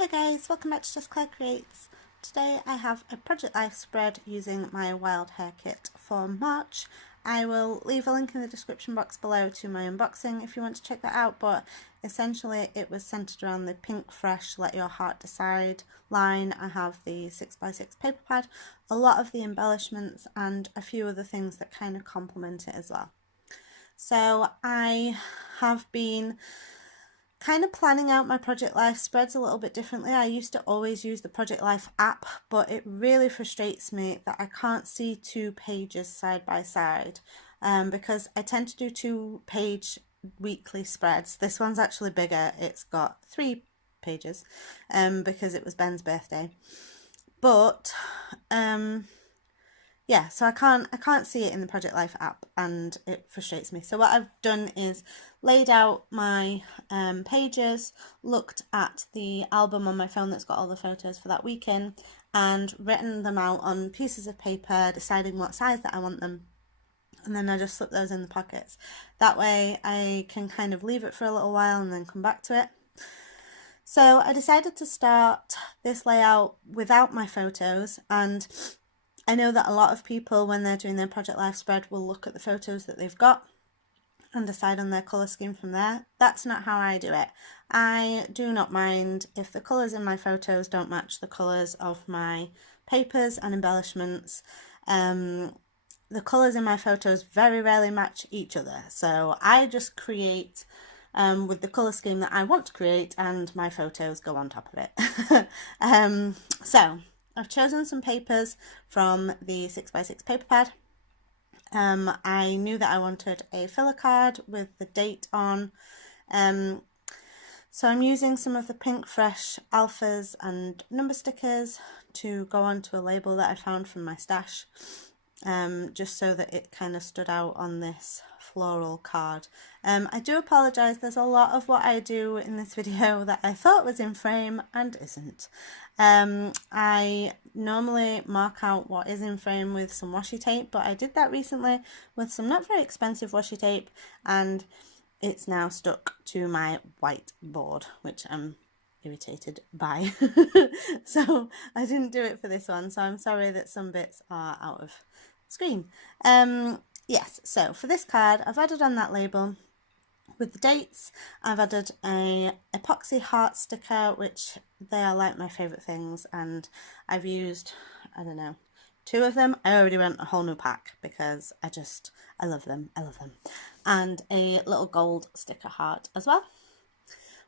Hi guys, welcome back to Jess Creates. Today I have a Project Life spread using my Wild Hare kit for March. I will leave a link in the description box below to my unboxing if you want to check that out, but essentially it was centered around the pink fresh Let Your Heart Decide line. I have the 6x6 paper pad, a lot of the embellishments and a few other things that kind of complement it as well. So I have been kind of planning out my Project Life spreads a little bit differently. I used to always use the Project Life app, but it really frustrates me that I can't see two pages side by side because I tend to do 2-page weekly spreads. This one's actually bigger. It's got 3 pages because it was Ben's birthday. But yeah, so I can't see it in the Project Life app and it frustrates me. So what I've done is laid out my pages, looked at the album on my phone that's got all the photos for that weekend and written them out on pieces of paper, deciding what size that I want them. And then I just slip those in the pockets. That way I can kind of leave it for a little while and then come back to it. So I decided to start this layout without my photos, and I know that a lot of people, when they're doing their Project Life spread, will look at the photos that they've got and decide on their colour scheme from there. That's not how I do it. I do not mind if the colours in my photos don't match the colours of my papers and embellishments. The colours in my photos very rarely match each other, so I just create with the colour scheme that I want to create, and my photos go on top of it. So I've chosen some papers from the 6x6 paper pad. I knew that I wanted a filler card with the date on, so I'm using some of the pink fresh alphas and number stickers to go onto a label that I found from my stash, just so that it kind of stood out on this floral card. I do apologise, there's a lot of what I do in this video that I thought was in frame and isn't. I normally mark out what is in frame with some washi tape, but I did that recently with some not very expensive washi tape and it's now stuck to my whiteboard, which I'm irritated by. So I didn't do it for this one, so I'm sorry that some bits are out of screen. Yes, so for this card I've added on that label with the dates. I've added a epoxy heart sticker, which they are like my favourite things, and I've used, I don't know, 2 of them. I already went a whole new pack because I love them, and a little gold sticker heart as well.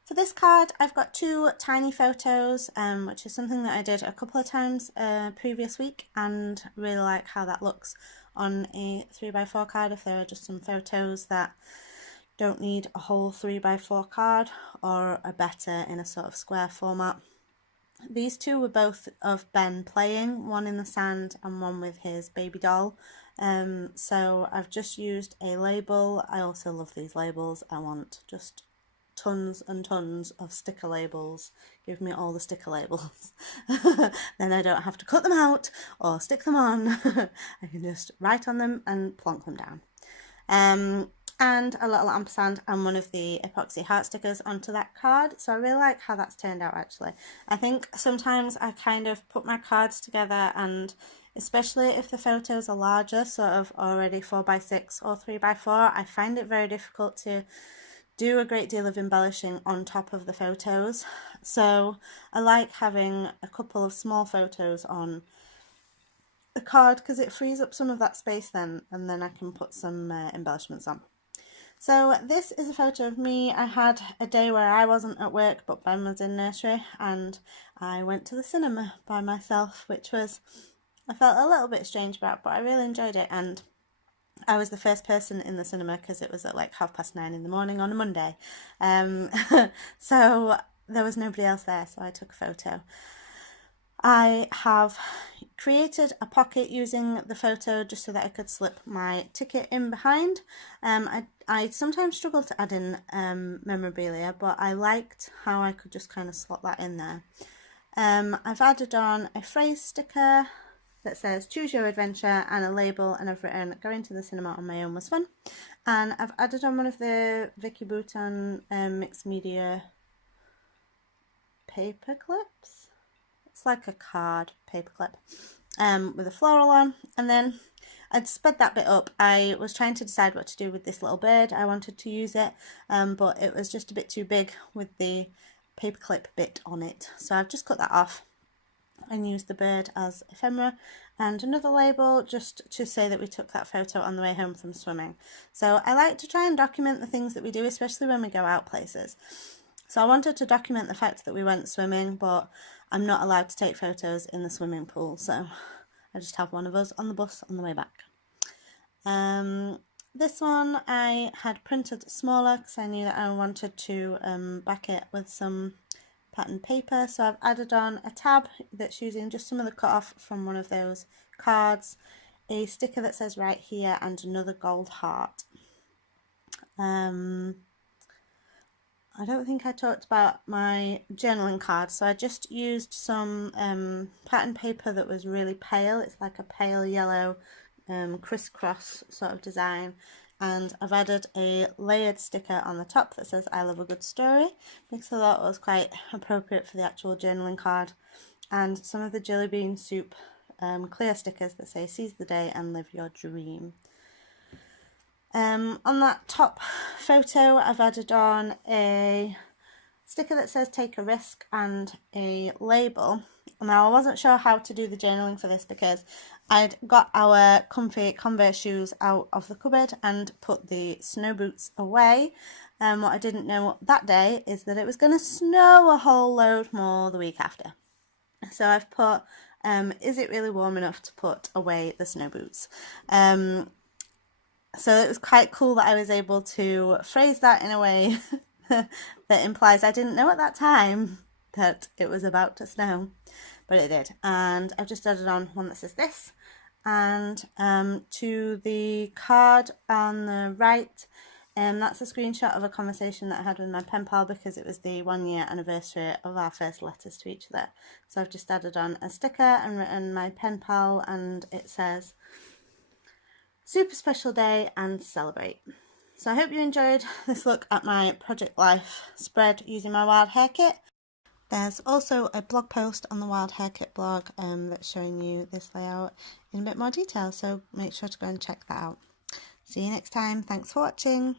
For this card I've got 2 tiny photos, which is something that I did a couple of times previous week, and really like how that looks on a 3x4 card if there are just some photos that don't need a whole 3x4 card or are better in a sort of square format. These 2 were both of Ben playing, one in the sand and one with his baby doll. So I've just used a label. I also love these labels. I want just tons and tons of sticker labels. Give me all the sticker labels. Then I don't have to cut them out or stick them on. I can just write on them and plonk them down. And a little ampersand and one of the epoxy heart stickers onto that card. So I really like how that's turned out actually. I think sometimes I kind of put my cards together, and especially if the photos are larger, sort of already 4x6 or 3x4, I find it very difficult to do a great deal of embellishing on top of the photos. So I like having a couple of small photos on the card because it frees up some of that space then, and then I can put some embellishments on. So this is a photo of me. I had a day where I wasn't at work but Ben was in nursery, and I went to the cinema by myself, which was, I felt a little bit strange about, but I really enjoyed it, and I was the first person in the cinema because it was at like 9:30 in the morning on a Monday. So there was nobody else there, so I took a photo. I have created a pocket using the photo just so that I could slip my ticket in behind. I sometimes struggle to add in memorabilia, but I liked how I could just kind of slot that in there. I've added on a phrase sticker that says choose your adventure and a label, and I've written going to the cinema on my own was fun. And I've added on one of the Vicky Bouton mixed media paper clips. It's like a card paper clip with a floral on, and then I'd sped that bit up. I was trying to decide what to do with this little bird. I wanted to use it, but it was just a bit too big with the paperclip bit on it. So I've just cut that off and used the bird as ephemera, and another label just to say that we took that photo on the way home from swimming. So I like to try and document the things that we do, especially when we go out places. So I wanted to document the fact that we went swimming, but I'm not allowed to take photos in the swimming pool, so I just have one of us on the bus on the way back. This one I had printed smaller because I knew that I wanted to back it with some patterned paper, so I've added on a tab that's using just some of the cut off from one of those cards, a sticker that says right here, and another gold heart. I don't think I talked about my journaling card, so I just used some pattern paper that was really pale. It's like a pale yellow crisscross sort of design, and I've added a layered sticker on the top that says I love a good story, because I thought it was quite appropriate for the actual journaling card, and some of the jelly bean soup clear stickers that say seize the day and live your dream. On that top photo I've added on a sticker that says take a risk and a label. Now I wasn't sure how to do the journaling for this because I'd got our comfy Converse shoes out of the cupboard and put the snow boots away. What I didn't know that day is that it was going to snow a whole load more the week after. So I've put, is it really warm enough to put away the snow boots? So it was quite cool that I was able to phrase that in a way that implies I didn't know at that time that it was about to snow, but it did. And I've just added on one that says this, and to the card on the right, that's a screenshot of a conversation that I had with my pen pal because it was the 1 year anniversary of our first letters to each other. So I've just added on a sticker and written my pen pal, and it says super special day and celebrate. So I hope you enjoyed this look at my Project Life spread using my Wild Hare Kit. There's also a blog post on the Wild Hare Kit blog that's showing you this layout in a bit more detail, so make sure to go and check that out. See you next time. Thanks for watching.